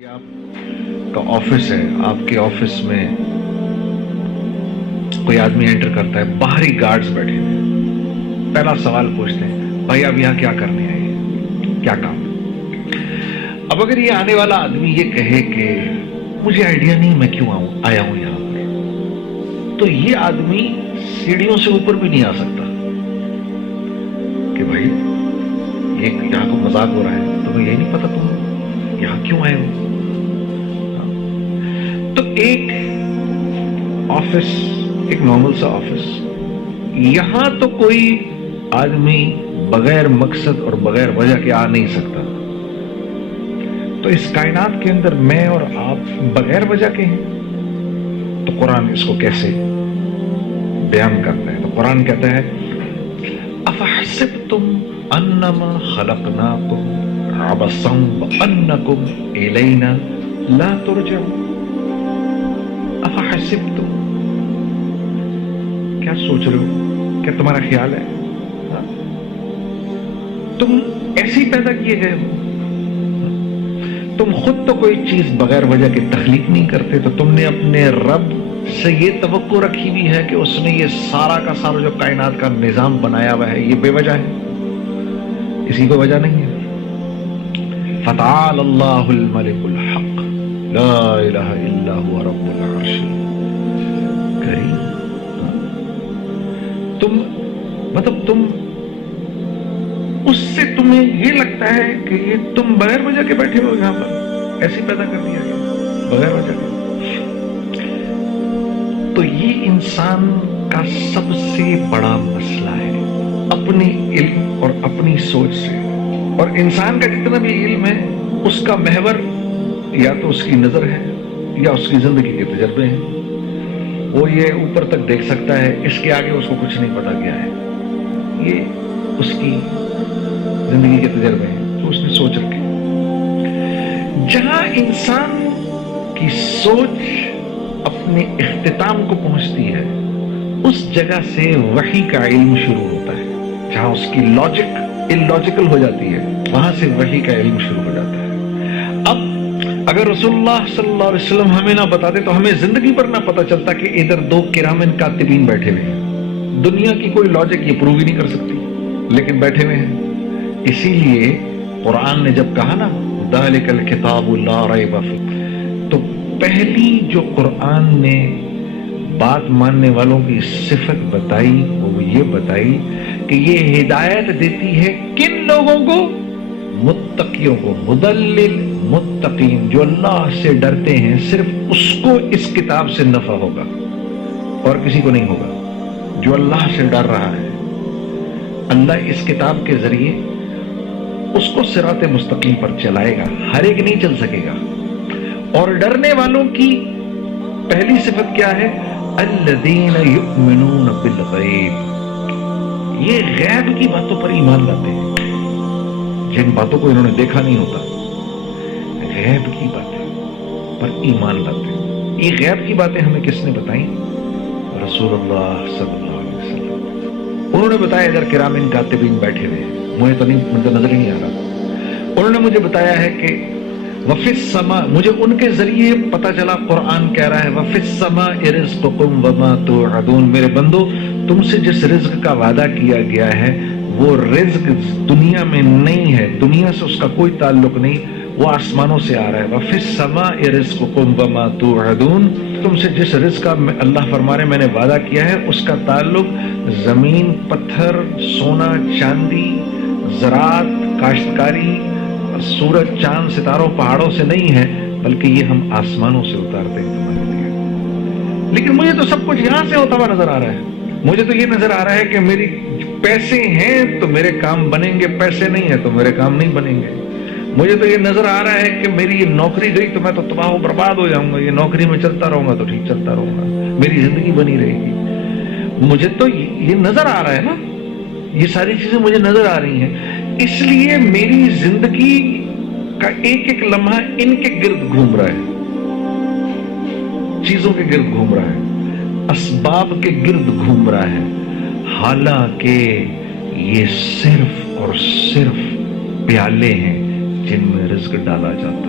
یہ آپ کا آفس ہے، آپ کے آفس میں کوئی آدمی انٹر کرتا ہے، باہری گارڈز بیٹھے ہیں، پہلا سوال پوچھتے ہیں بھائی آپ یہاں کیا کرنے آئے ہیں، کیا کام ہے؟ اب اگر یہ آنے والا آدمی یہ کہے کہ مجھے آئیڈیا نہیں میں کیوں آیا ہوں یہاں پر، تو یہ آدمی سیڑھیوں سے اوپر بھی نہیں آ سکتا کہ بھائی یہ یہاں کو مذاق ہو رہا ہے، تمہیں یہی نہیں پتا تم یہاں کیوں آئے ہو؟ تو ایک آفس، ایک نارمل سا آفس، یہاں تو کوئی آدمی بغیر مقصد اور بغیر وجہ کے آ نہیں سکتا، تو اس کائنات کے اندر میں اور آپ بغیر وجہ کے ہیں، تو قرآن اس کو کیسے بیان کرتا ہے؟ تو قرآن کہتا ہے افحسبتم انما خلقناکم عبثا وانکم الینا لا ترجعون۔ افحسبتم، کیا سوچ رہے ہو؟ کیا تمہارا خیال ہے تم ایسی پیدا کیے گئے ہو؟ تم خود تو کوئی چیز بغیر وجہ کے تخلیق نہیں کرتے، تو تم نے اپنے رب سے یہ توقع رکھی ہوئی ہے کہ اس نے یہ سارا کا سارا جو کائنات کا نظام بنایا ہوا ہے یہ بے وجہ ہے، اسی کو وجہ نہیں ہے۔ فتعال اللہ الملک الحق لا الہ الا هو رب العرش الکریم۔ تم اس سے تمہیں یہ لگتا ہے کہ یہ تم بغیر وجہ کے بیٹھے ہو یہاں پر، ایسی پیدا کر دیا گیا بغیر وجہ کے۔ تو یہ انسان کا سب سے بڑا مسئلہ ہے، اپنے علم اور اپنی سوچ سے، اور انسان کا جتنا بھی علم ہے اس کا محور یا تو اس کی نظر ہے یا اس کی زندگی کے تجربے ہیں۔ وہ یہ اوپر تک دیکھ سکتا ہے، اس کے آگے اس کو کچھ نہیں پتا کیا ہے، یہ اس کی زندگی کے تجربے ہیں جو اس نے سوچ رکھے۔ جہاں انسان کی سوچ اپنے اختتام کو پہنچتی ہے اس جگہ سے وحی کا علم شروع ہوتا ہے، جہاں اس کی لاجک اللاجیکل ہو جاتی ہے وہاں سے وحی کا علم شروع ہو جاتا ہے۔ اب اگر رسول اللہ صلی اللہ علیہ وسلم ہمیں نہ بتاتے تو ہمیں زندگی پر نہ پتا چلتا کہ ادھر دو کرامن کاتبین بیٹھے ہوئے ہیں، دنیا کی کوئی لاجک یہ پروو ہی نہیں کر سکتی لیکن بیٹھے ہوئے ہیں۔ اسی لیے قرآن نے جب کہا نا ذالک الکتاب لا ریب فیہ، تو پہلی جو قرآن نے بات ماننے والوں کی صفت بتائی وہ یہ بتائی کہ یہ ہدایت دیتی ہے کن لوگوں کو؟ متقیوں کو، مدلل متقین، جو اللہ سے ڈرتے ہیں، صرف اس کو اس کتاب سے نفع ہوگا اور کسی کو نہیں ہوگا۔ جو اللہ سے ڈر رہا ہے اللہ اس کتاب کے ذریعے اس کو صراط مستقیم پر چلائے گا، ہر ایک نہیں چل سکے گا۔ اور ڈرنے والوں کی پہلی صفت کیا ہے؟ الذین یؤمنون بالغیب، یہ غیب کی باتوں پر ایمان لاتے ہیں، جن باتوں کو انہوں نے دیکھا نہیں ہوتا، غیب کی باتیں پر ایمان لاتے ہیں۔ یہ غیب کی باتیں ہمیں کس نے بتائیں؟ رسول اللہ صلی اللہ علیہ وسلم۔ انہوں نے بتایا ادھر کرامن کاتبین بیٹھے ہوئے ہیں، مجھے تو نظر ہی نہیں آ رہا۔ انہوں نے مجھے بتایا ہے کہ وفی السماء، مجھے ان کے ذریعے پتا چلا قرآن کہہ رہا ہے وفی السماء رزقکم وما توعدون، میرے بندو تم سے جس رزق کا وعدہ کیا گیا ہے وہ رزق دنیا میں نہیں ہے، دنیا سے اس کا کوئی تعلق نہیں، وہ آسمانوں سے آ رہا ہے۔ وفی السماء رزقکم وما توعدون، تم سے جس رزق کا اللہ فرما رہے میں نے وعدہ کیا ہے اس کا تعلق زمین، پتھر، سونا، چاندی، زراعت، کاشتکاری، سورج، چاند، ستاروں، پہاڑوں سے نہیں ہے، بلکہ یہ ہم آسمانوں سے اتارتے ہیں تمہارے لیے۔ لیکن مجھے تو سب کچھ یہاں سے ہوتا ہوا نظر آ رہا ہے، مجھے تو یہ نظر آ رہا ہے کہ میری پیسے ہیں تو میرے کام بنیں گے، پیسے نہیں ہیں تو میرے کام نہیں بنیں گے۔ مجھے تو یہ نظر آ رہا ہے کہ میری یہ نوکری گئی تو میں تو تباہ و برباد ہو جاؤں گا، یہ نوکری میں چلتا رہوں گا تو ٹھیک چلتا رہوں گا، میری زندگی بنی رہے گی۔ مجھے تو یہ نظر آ رہا ہے نا، یہ ساری چیزیں مجھے نظر آ رہی ہیں، اس لیے میری زندگی کا ایک ایک لمحہ ان کے گرد گھوم رہا ہے، چیزوں کے گرد گھوم رہا ہے، اسباب کے گرد گھوم رہا ہے، حالانکہ یہ صرف اور صرف پیالے ہیں جن میں رزق ڈالا جاتا ہے۔